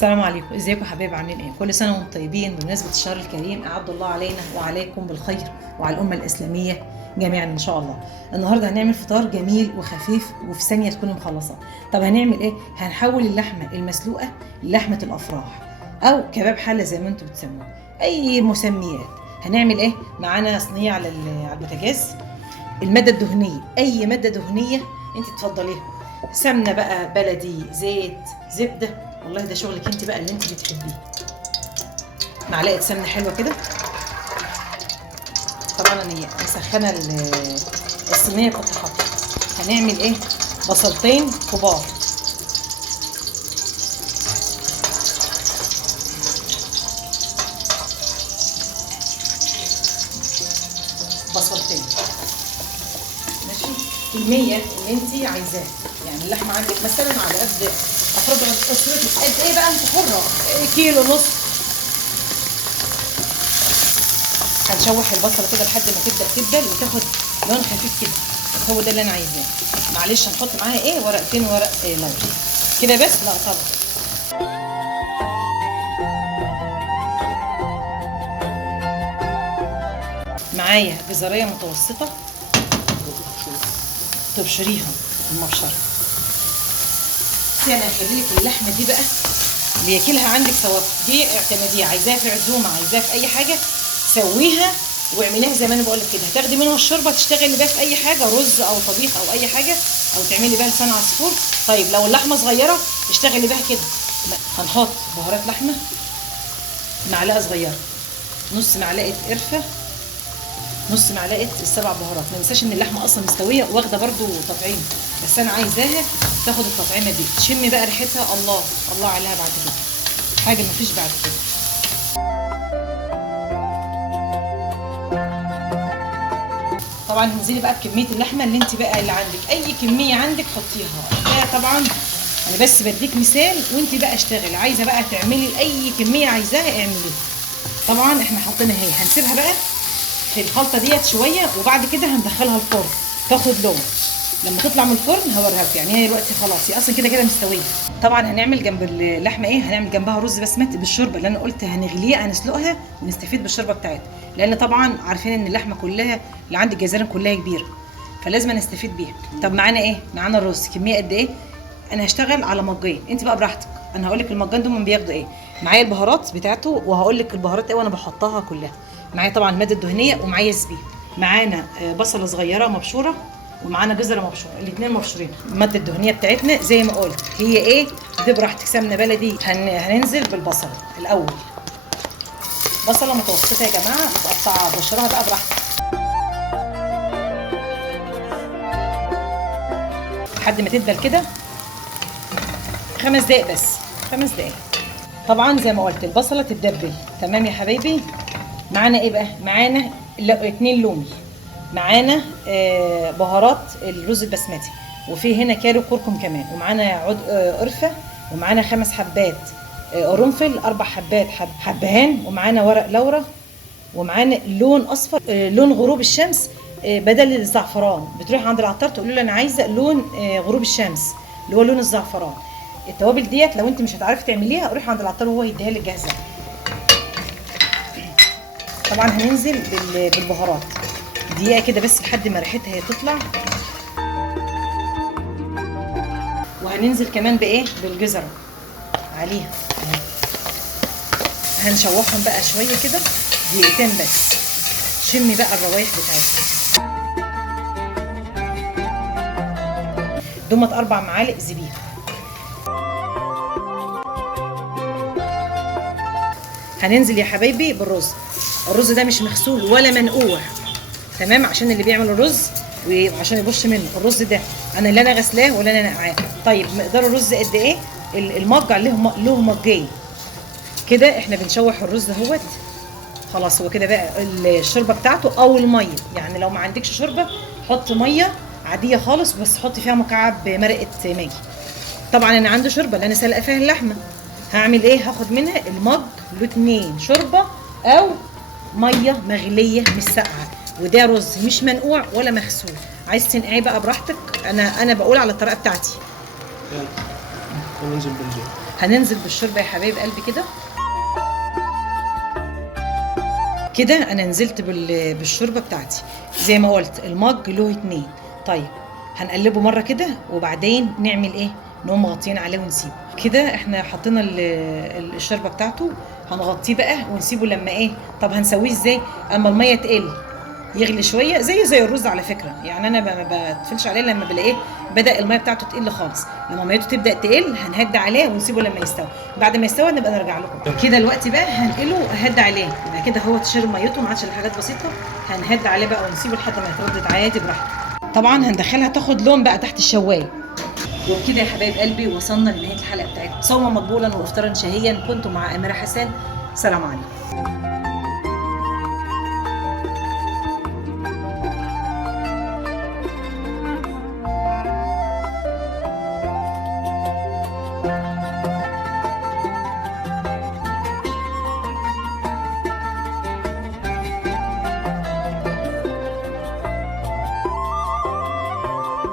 السلام عليكم، ازيكم حبايب؟ عاملين ايه؟ كل سنه وانتم طيبين بمناسبه الشهر الكريم. اعد الله علينا وعليكم بالخير وعلى الامه الاسلاميه جميعا ان شاء الله. النهارده هنعمل فطار جميل وخفيف وفي ثانيه تكونوا مخلصه. طب هنعمل ايه؟ هنحول اللحمه المسلوقه للحمه الافراح او كباب حله زي ما انتم بتسموه، اي مسميات. هنعمل ايه؟ معانا صينيه على البوتاجاز. الماده الدهنيه، اي ماده دهنيه انت تفضليها، سمنه بقى بلدي، زيت، زبده، والله ده شغلك انت بقى اللي انت بتحبيه. معلقه سمنه حلوه كده. طبعا انا مسخنه الصينيه كنت حاطه. هنعمل ايه؟ بصلتين كبار، بصلتين ماشي، كميه اللي انت عايزاه. يعني اللحمه عندك مثلا على قد افراد اسرتك، قد ايه بقى انت حره، كيلو ونص. هنشوح البصله كده لحد ما تبدا تدبل وتاخد لون خفيف كده، هو ده اللي انا عايزاه. معلش هنحط معاها ايه؟ ورقتين ورق لورا كده بس؟ لا طبعا. معايا جزريه متوسطه تبشريها المبشره. انا هخلي لك اللحمه دي بقى اللي ياكلها عندك سواء دي اعتماديه، عايزاها في عزومه، عايزاها في اي حاجه، سويها واعمليها زي ما انا بقول لك كده. هتاخدي منها الشوربه تشتغلي بيها في اي حاجه، رز او طبيخ او اي حاجه، او تعملي بيها لسان عصفور. طيب لو اللحمه صغيره اشتغلي بيها كده. هنحط بهارات لحمه، معلقه صغيره، نص معلقه قرفه، نص معلقه السبع بهارات. ما ننساش ان اللحمه اصلا مستويه واخده برده تطعيم، بس انا عايزاها تاخد التطعيمه دي. تشمي بقى ريحتها، الله الله عليها بعد كده، حاجه مفيش بعد كده. طبعا انزلي بقى بكميه اللحمه اللي انت بقى اللي عندك، اي كميه عندك حطيها. ده طبعا انا بس بديك مثال، وانت بقى اشتغلي. عايزه بقى تعملي اي كميه عايزاها اعمليها. طبعا احنا حاطينها اهي، هنسيبها بقى في الخلطه ديت شويه، وبعد كده هندخلها الفرن تاخد لون. لما تطلع من الفرن هوريها لك. يعني هي دلوقتي خلاص، هي اصلا كده كده مستويه. طبعا هنعمل جنب اللحمه ايه؟ هنعمل جنبها رز بسمتي بالشوربه اللي انا قلت هنغليها، هنسلقها ونستفيد بالشوربه بتاعتها، لان طبعا عارفين ان اللحمه كلها اللي عند الجزائر كلها كبيره، فلازم نستفيد بيها. طب معانا ايه؟ معانا الرز. كميه قد ايه؟ انا هشتغل على مجين، انت بقى براحتك. انا هقول لك المجان دول بياخدوا ايه. معايا البهارات بتاعته، وهقول لك البهارات ايه وانا بحطها كلها. معايا طبعا الماده الدهنيه، ومعايا زبيب، معانا بصله صغيره مبشوره، ومعانا جزره مبشوره، الاثنين مبشورين. الماده الدهنيه بتاعتنا زي ما قلت هي ايه؟ دي براحتك. سمنه بلدي. هننزل بالبصله الاول، بصله متوسطه يا جماعه متقطعه، بشرها بقى براحتك لحد ما تدبل كده. 5 دقايق بس، 5 دقايق. طبعا زي ما قلت البصله تتدبل. تمام يا حبايبي. معانا ايه بقى؟ معانا 2 لومي، معانا بهارات الرز البسمتي، وفي هنا كارو كركم كمان، ومعانا عود قرفه، ومعانا 5 حبات قرنفل، 4 حبات حبهان، ومعانا ورق لورا، ومعانا لون اصفر لون غروب الشمس. بدل الزعفران بتروح عند العطار تقول له انا عايزه لون غروب الشمس اللي هو لون الزعفران. التوابل ديت لو انت مش هتعرفي تعمليها روحي عند العطار وهو يديها لك جاهزه. طبعا هننزل بالبهارات دقيقه كده بس لحد ما ريحتها تطلع. وهننزل كمان بايه؟ بالجزره عليها. هنشوحهم بقى شويه كده دقيقتين بس. شمي بقى الروايح بتاعتها. دمت 4 معالق زبيب. هننزل يا حبايبي بالرز. الرز ده مش مغسول ولا منقوع، تمام؟ عشان اللي بيعمل الرز وعشان يبش منه. الرز ده انا لا انا غسلاه ولا انا نقعاه. طيب مقدار الرز قد ايه؟ المج له مجين كده. احنا بنشوح الرز اهوت. خلاص هو كده بقى الشوربه بتاعته او الميه. يعني لو ما عندكش شوربه حط ميه عاديه خالص، بس حطي فيها مكعب مرقه ماجي. طبعا انا عندي شوربه اللي انا سلقه فيها اللحمه. هعمل ايه؟ هاخد منها المج له 2 شوربه او ميه مغليه مش ساقعه. وده رز مش منقوع ولا مغسول. عايز تنقعيه بقى براحتك. انا بقول على الطريقه بتاعتي. يلا ننزل بالجو. هننزل بالشوربه يا حبايب قلبي كده. كده انا نزلت بالشوربه بتاعتي زي ما قلت، المج له 2. طيب هنقلبه مره كده وبعدين نعمل ايه؟ نقوم مغطيين عليه ونسيبه كده. احنا حطينا الشوربه بتاعته، هنغطيه بقى ونسيبه لما ايه. طب هنسويه ازاي؟ اما الميه تقل يغلي شويه زي الرز على فكره، يعني انا ما بتفلش عليه لما بلاقيه بدا الميه بتاعته تقل خالص. لما ميته تبدا تقل هنهدى عليه ونسيبه لما يستوي. بعد ما يستوي نبقى نرجع لكم. كده الوقت بقى هنقله هدى عليه، يبقى كده هو تشرب ميته، ما عادش حاجات بسيطه. هنهدى عليه بقى ونسيبه لحد ما يتردد عادي براحته. طبعا هندخلها تاخد لون بقى تحت الشوايه. وبكده يا حبايب قلبي وصلنا لنهايه الحلقه بتاعتنا. صوما مقبولا وافطارا شهيا. كنت مع اميره حسن. سلام عليكم.